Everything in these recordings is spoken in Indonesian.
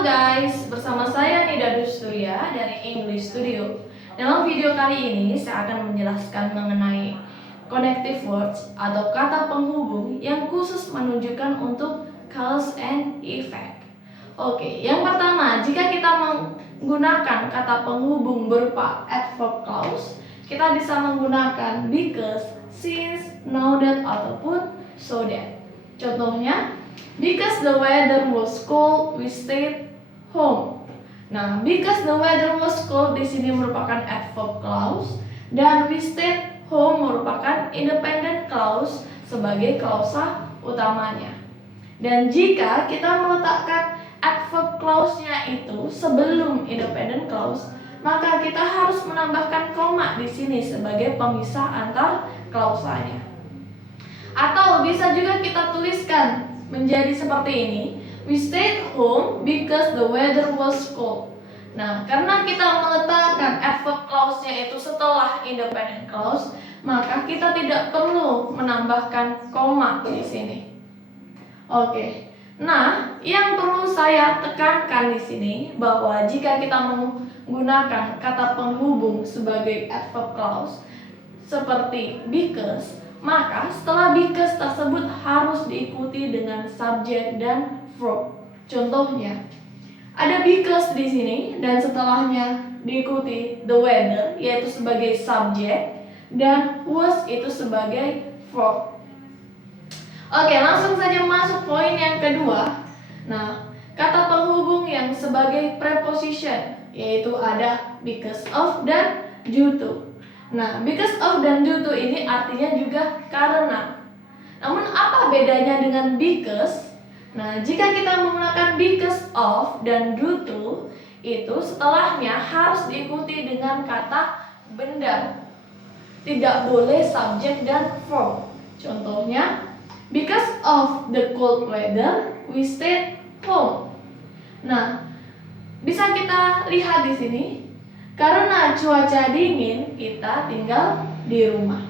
Halo guys, bersama saya Nida Dusturia dari English Studio. Dalam video kali ini saya akan menjelaskan mengenai connective words atau kata penghubung yang khusus menunjukkan untuk cause and effect. Oke, yang pertama, jika kita menggunakan kata penghubung berupa adverb clause, kita bisa menggunakan because, since, now that, ataupun so that. Contohnya, because the weather was cold, we stayed home. Nah, because the weather was cold di sini merupakan adverb clause dan we stayed home merupakan independent clause sebagai klausa utamanya. Dan jika kita meletakkan adverb clause-nya itu sebelum independent clause, maka kita harus menambahkan koma di sini sebagai pemisah antar klausanya. Atau bisa juga kita tuliskan menjadi seperti ini. We stayed home because the weather was cold. Nah, karena kita meletakkan adverb clause-nya itu setelah independent clause, maka kita tidak perlu menambahkan koma di sini. Oke. Nah, yang perlu saya tekankan di sini bahwa jika kita menggunakan kata penghubung sebagai adverb clause seperti because, maka setelah because tersebut harus diikuti dengan subjek dan verb. Contohnya, ada because di sini dan setelahnya diikuti the weather yaitu sebagai subjek dan was itu sebagai verb. Oke, langsung saja masuk poin yang kedua. Nah, kata penghubung yang sebagai preposition yaitu ada because of dan due to. Nah, because of dan due to ini artinya juga karena. Namun apa bedanya dengan because? Nah, jika kita menggunakan because of dan due to, itu setelahnya harus diikuti dengan kata benda. Tidak boleh subjek dan verb. Contohnya, because of the cold weather, we stayed home. Nah, bisa kita lihat di sini. Karena cuaca dingin, kita tinggal di rumah.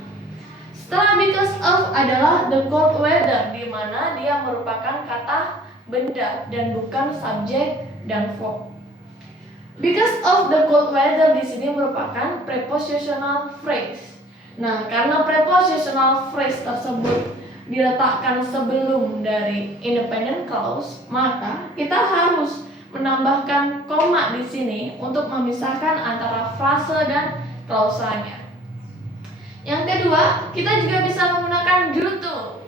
Setelah because of adalah the cold weather, di mana dia merupakan kata benda dan bukan subjek dan verb. Because of the cold weather di sini merupakan prepositional phrase. Nah, karena prepositional phrase tersebut diletakkan sebelum dari independent clause, maka kita harus menambahkan koma di sini untuk memisahkan antara frase dan klausanya. Yang kedua, kita juga bisa menggunakan due to.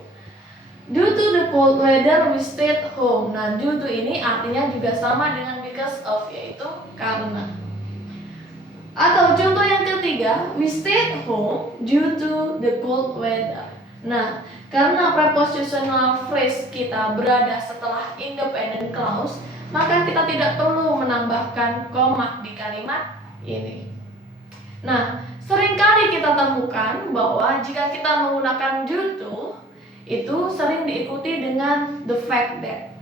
Due to the cold weather we stayed home. Nah, due to ini artinya juga sama dengan because of, yaitu karena. Atau contoh yang ketiga, we stayed home due to the cold weather. Nah, karena prepositional phrase kita berada setelah independent clause, maka kita tidak perlu menambahkan koma di kalimat ini. Nah, seringkali kita temukan bahwa jika kita menggunakan due to, itu sering diikuti dengan the fact that.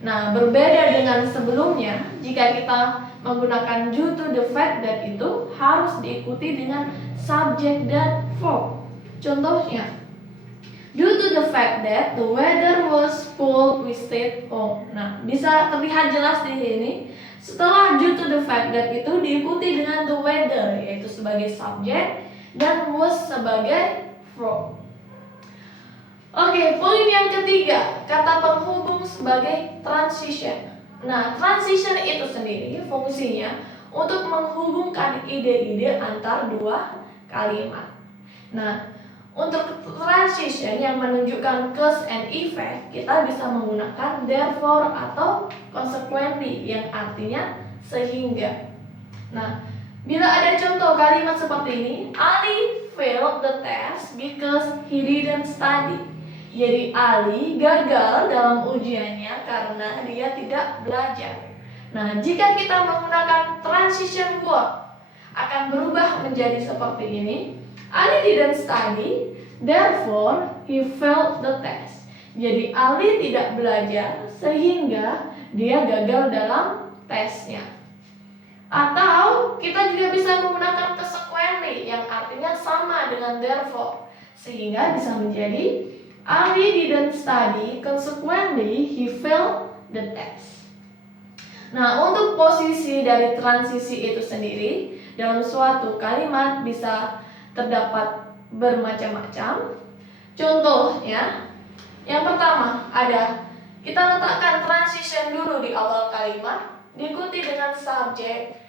Nah, berbeda dengan sebelumnya, jika kita menggunakan due to the fact that itu harus diikuti dengan subjek dan verb. Contohnya, due to the fact that the weather was cold, we stayed home. Nah, bisa terlihat jelas di sini. Setelah due to the fact that itu diikuti dengan the weather, yaitu sebagai subjek, dan was sebagai verb. Oke, poin yang ketiga, kata penghubung sebagai transition. Nah, transition itu sendiri fungsinya untuk menghubungkan ide-ide antar dua kalimat. Nah, untuk transition yang menunjukkan cause and effect, kita bisa menggunakan therefore atau consequently yang artinya sehingga. Nah, bila ada contoh kalimat seperti ini, Ali failed the test because he didn't study. Jadi Ali gagal dalam ujiannya karena dia tidak belajar. Nah, jika kita menggunakan transition word akan berubah menjadi seperti ini. Ali didn't study, therefore he failed the test. Jadi Ali tidak belajar sehingga dia gagal dalam tesnya. Atau kita juga bisa menggunakan consequently yang artinya sama dengan therefore, sehingga bisa menjadi Ali didn't study, consequently he failed the test. Nah, untuk posisi dari transisi itu sendiri dalam suatu kalimat bisa terdapat bermacam-macam. Contoh ya, yang pertama ada kita letakkan transition dulu di awal kalimat, diikuti dengan subjek,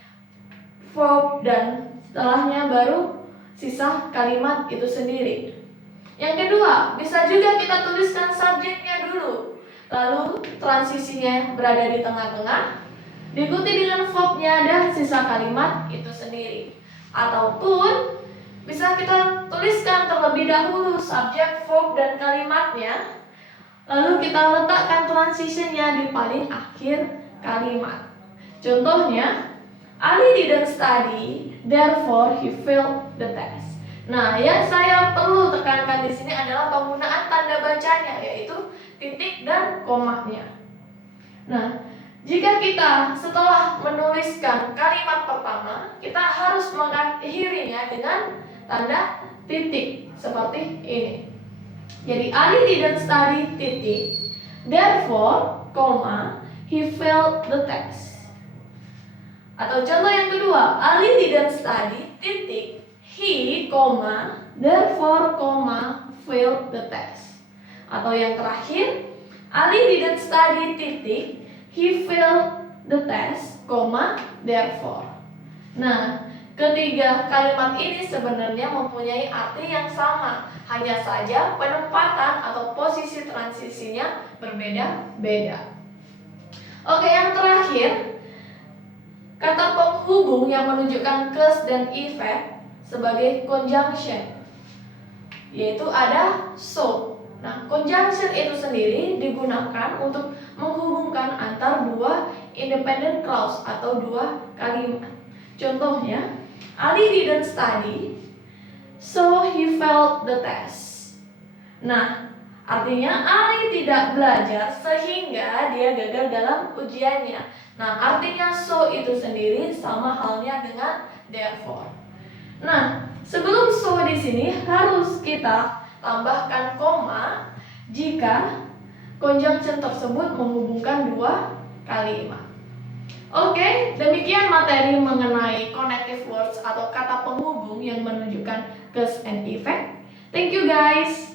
verb, dan setelahnya baru sisa kalimat itu sendiri. Yang kedua, bisa juga kita tuliskan subjeknya dulu, lalu transisinya berada di tengah-tengah, diikuti dengan verbnya dan sisa kalimat itu sendiri. Ataupun bisa kita tuliskan terlebih dahulu subjek, verb, dan kalimatnya, lalu kita letakkan transitionnya di paling akhir kalimat. Contohnya, Ali didn't study, therefore he failed the test. Nah, yang saya perlu tekankan di sini adalah penggunaan tanda bacanya, yaitu titik dan komanya. Nah, jika kita setelah menuliskan kalimat pertama, kita harus mengakhirinya dengan tanda titik seperti ini. Jadi Ali didn't study titik, therefore, he failed the test. Atau contoh yang kedua, Ali didn't study titik, he, therefore, failed the test. Atau yang terakhir, Ali didn't study titik, he failed the test, therefore. Nah, ketiga kalimat ini sebenarnya mempunyai arti yang sama, hanya saja penempatan atau posisi transisinya berbeda-beda. Oke, yang terakhir, kata penghubung yang menunjukkan cause dan effect sebagai conjunction, yaitu ada so. Nah, conjunction itu sendiri digunakan untuk menghubungkan antar dua independent clause atau dua kalimat. Contohnya, Ali didn't study, so he failed the test. Nah, artinya Ali tidak belajar sehingga dia gagal dalam ujiannya. Nah, artinya so itu sendiri sama halnya dengan therefore. Nah, sebelum so di sini harus kita tambahkan koma jika conjunction tersebut menghubungkan dua kalimat. Oke, demikian materi mengenai connective words atau kata penghubung yang menunjukkan cause and effect. Thank you guys.